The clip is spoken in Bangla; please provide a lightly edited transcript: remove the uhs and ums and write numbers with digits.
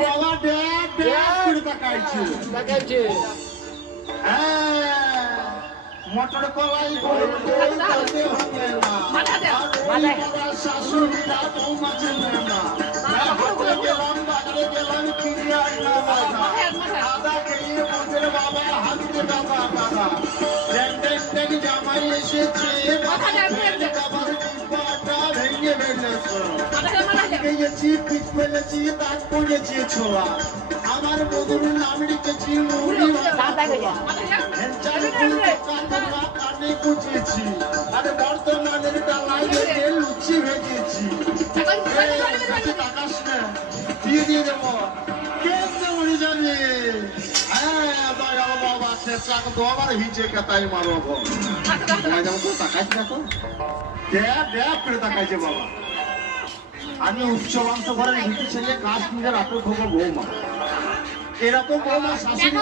বাবা দেখ দেখ করে তাকাইছে দেখাইছে মটর কলাই করতে করতে হবে না আর ওই বাবা শাশুড়িটা বৌমাছে না হাটে গেলাম বাজারে গেলাম কিনে আসলাম আদা খেয়ে বলছে বাবা হাতে দাদা দাদা ডেন্ডেন্ডেন জামাই এসেছে বাবার পাটা ভেঙে ফেলেছে গেছি পিঠ ফেলেছি দাঁত পড়েছি ছোড়া আমার বধুর নাম লিখেছি মুড়ি কানে কুচেছি আরে বর্তমানের ডালায় লুচি ভেজেছি তাকাস না দিয়ে দিয়ে দেবো কেমনে উড়ে যাবে বাবা দোবার হিচে কেতাই মারবো যেমন তো তাকাইছি না তো দেখ করে তাকাইছে বাবা আমি উচ্চবংশ ঘরের হিচু ছেলে কাশ্মীরের আপনি খবর বৌমা এরকম বৌমা শাশুড়ি